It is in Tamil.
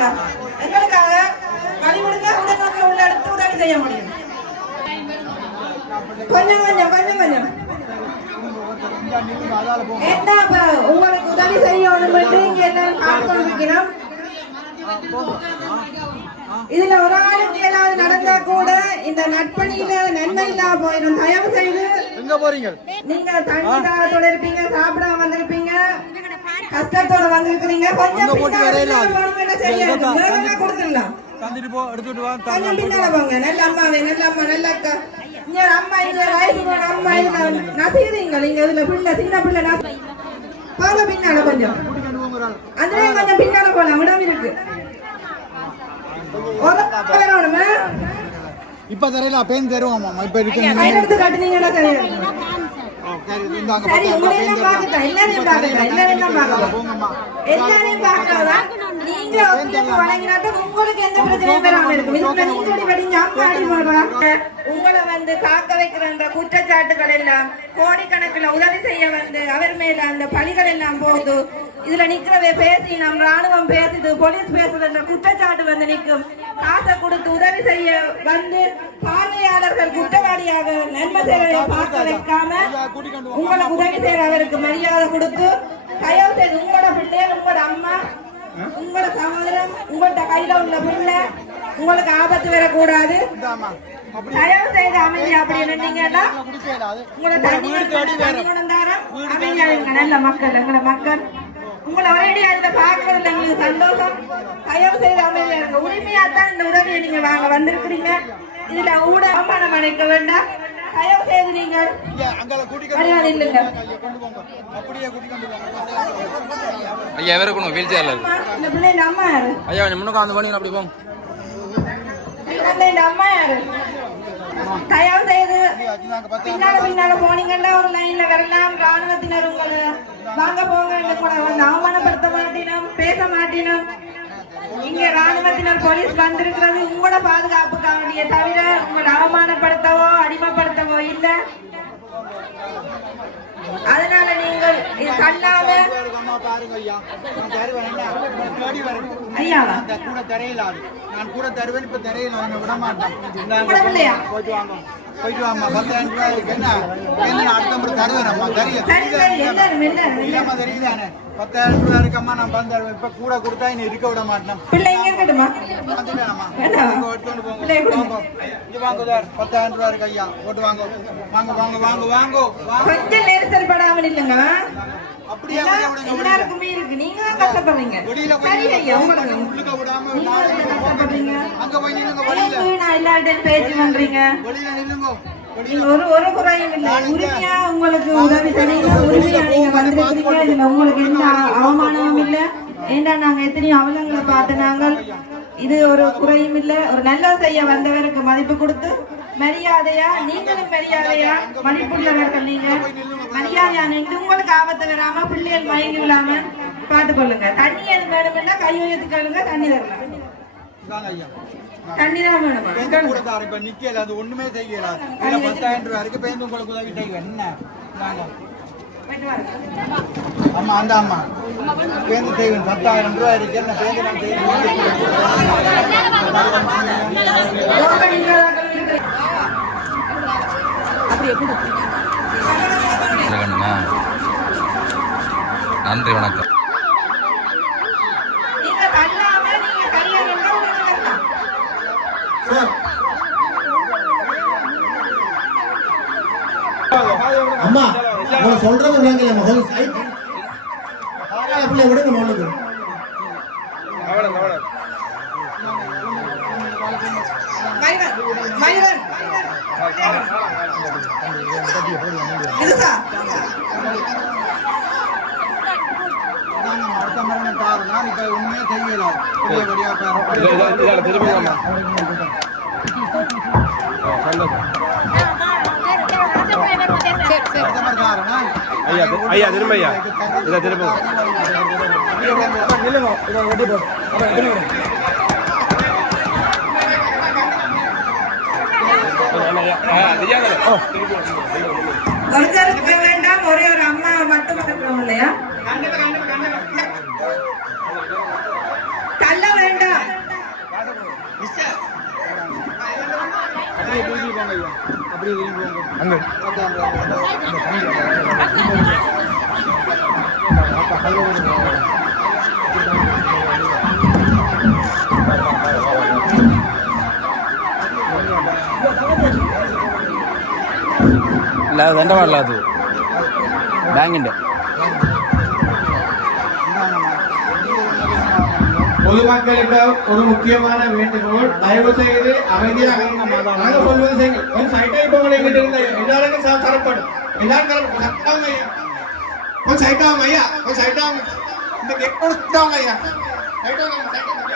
வாங்க எங்களுக்காக வழி விடுங்க உடனே உள்ள எடுத்து உதவி செய்ய முடியும் கொஞ்சம் கொஞ்சம் கொஞ்சம் கொஞ்சம் என்ன உங்களுக்கு உதவி செய்யணும் இங்க எல்லாரும் பார்க்கணும் இதுல ஒரு ஆளுக்கு ஏதாவது நடந்தா கூட இந்த நட்பணியில நன்மை இல்லாம போயிடும் தயவு செய்து எங்க போறீங்க நீங்க தண்ணி தாகத்தோட இருப்பீங்க சாப்பிடாம வந்திருப்பீங்க கஷ்டத்தோட வந்திருக்கீங்க கொஞ்சம் கொடுத்துடலாம் தந்துட்டு போ எடுத்துட்டு வா கொஞ்சம் பின்னால போங்க நல்ல அம்மாவே நல்ல அம்மா நல்ல அக்கா இங்க அம்மா இங்க வயசு போன அம்மா இதுல நசிக்கிறீங்க நீங்க இதுல பிள்ளை சின்ன பிள்ளை போங்க பின்னால கொஞ்சம் அந்த கொஞ்சம் பின்னால போலாம் இடம் இருக்கு இப்ப தெரியல பேன் தருவோம் இப்ப இருக்கு எடுத்து காட்டுனீங்கன்னா உங்களுக்கு எந்த பிரச்சனையும் பெறாம இருக்கும் உங்களை வந்து காக்க வைக்கிற அந்த குற்றச்சாட்டுகள் எல்லாம் கோடிக்கணக்கில் உதவி செய்ய வந்து அவர் மேல அந்த பழிகள் எல்லாம் போகுது இதுல நிக்கிறவே பேசி நம் ராணுவம் பேசுது போலீஸ் பேசுது என்ற குற்றச்சாட்டு வந்து நிற்கும் காசை கொடுத்து உதவி செய்ய வந்து பார்வையாளர்கள் குற்றவாளியாக நன்மை சேவையை பார்க்க வைக்காம உங்களுக்கு உதவி செய்யற அவருக்கு மரியாதை கொடுத்து தயவு செய்து உங்களோட பிள்ளைகள் உங்களோட அம்மா உங்களோட சகோதரன் உங்கள்ட்ட கையில உள்ள பிள்ளை உங்களுக்கு ஆபத்து வரக்கூடாது தயவு செய்து அமைதியா அப்படி நின்றீங்கன்னா உங்களோட தண்ணி அமைதியா நல்ல மக்கள் எங்களோட மக்கள் உங்களை ஒரேடியா இந்த பார்க்கறதுல எங்களுக்கு சந்தோஷம் தயவு செய்து அமைதியா இருங்க உரிமையா தான் இந்த உதவியை நீங்க வாங்க வந்திருக்கிறீங்க இதுல ஊட அவமானம் அடைக்க வேண்டாம் தயவு செய்து நீங்கள் மரியாதை இல்லைங்க ஐயா வேற கொண்டு வீல் சேர்ல இந்த பிள்ளைங்க அம்மா யாரு ஐயா கொஞ்சம் முன்னுக்கு வந்து பண்ணி அப்படி போங்க இந்த அம்மா யாரு தயவு செய்து பின்னால போனீங்கன்னா ஒரு லைன்ல வரலாம் ராணுவத்தினர் உங்களை வாங்க போங்க கூட அவமானப்படுத்த மாட்டினோம் பேச மாட்டினோம் இங்க ராணுவத்தினர் போலீஸ் வந்திருக்கிறது உங்களோட பாதுகாப்புக்காக தவிர உங்களை அவமானப்படுத்தவோ அடிமைப்படுத்தவோ இல்லை அதனால நீங்கள் கண்ணாம ஐயாவா கூட தெரியல நான் கூட தருவேன் இப்ப தெரியல விட மாட்டேன் போயிட்டு வாமா 10,000 ரூபாய் இருக்கு என்ன அடுத்த முறை தருவேன் அம்மா தெரியுமா தெரியுதானே 10,000 ரூபாய் இருக்கம்மா நான் தருவேன் இப்ப கூட கொடுத்தா இனி இருக்க விட மாட்டேன் எடுத்துட்டு போங்க இங்க வாங்க 10,000 ரூபாய் இருக்கு ஐயா போட்டு வாங்க வாங்க வாங்க வாங்க வாங்க கொஞ்சம் நெரிசல் படாமல் இல்லைங்க அப்படியே எல்லாருக்குமே இருக்கு நீங்க கஷ்டப்படுறீங்க சரி ஐயா உங்களுக்கு அங்க போய் நில்லுங்க வெளியில நான் எல்லார்ட்டையும் பேச்சு பண்றீங்க வெளியில நில்லுங்க ஒரு குறையும் இல்லை உரிமையா உங்களுக்கு உதவி செய்ய உரிமையா நீங்க வந்திருக்கீங்க இதுல உங்களுக்கு எந்த அவமானமும் இல்லை ஏண்டா நாங்க எத்தனையோ அவலங்களை பார்த்து நாங்கள் இது ஒரு குறையும் இல்லை ஒரு நல்ல செய்ய வந்தவருக்கு மதிப்பு கொடுத்து மரியாதையா நீங்களும் மரியாதையா மதிப்புள்ளவர்கள் நீங்க மரியாதையா நீங்க உங்களுக்கு ஆபத்து வராம பிள்ளைகள் மயங்கி விடாம பார்த்துக் கொள்ளுங்க தண்ணி எது வேணும்னா கை உயர்த்துக்கொள்ளுங்க தண்ணி தரலாம் தண்ணி தான் வேணுமா இப்ப நிக்கல அது ஒண்ணுமே செய்யல 10,000 ரூபாய் இருக்கு பேருந்து உங்களுக்கு உதவி செய்வேன் என்ன அம்மா அந்த அம்மா பேருந்து செய்வேன் 10,000 ரூபாய் இருக்கு என்ன பேருந்து நான் நன்றி வணக்கம் அம்மா சொல்றது நாங்களே மகள் பிள்ளை விடுங்க மகளுக்கு அடுத்த மரணம் தாருனா இப்ப ஒண்ணுமே செய்யல ஐயா திரும்ப ஐயா இதை திரும்ப வேண்டாம் ஒரே ஒரு அம்மா மட்டும் இல்லையா தள்ள வேண்டாம் ஐயா அப்படியே திரும்பி போங்க அங்க ഇല്ല അത് എൻ്റെ പാടില്ല അത് ബാങ്കിൻ്റെ பொதுமக்களுக்கு ஒரு முக்கியமான வேண்டுகோள், தயவு செய்து அமைதியாக நாங்கள் சொல்வது செய்யுங்க. ஒரு சைட்டை இப்போ எங்கிட்ட இருந்த எல்லாருக்கும் தரப்படும். எல்லாரும் தரப்படும். சட்டாங்க ஐயா, கொஞ்சம் சைட்டாங்க ஐயா, கொஞ்சம் சைட்டாங்க. இந்த கேட் ஐயா, சைட்டாங்க.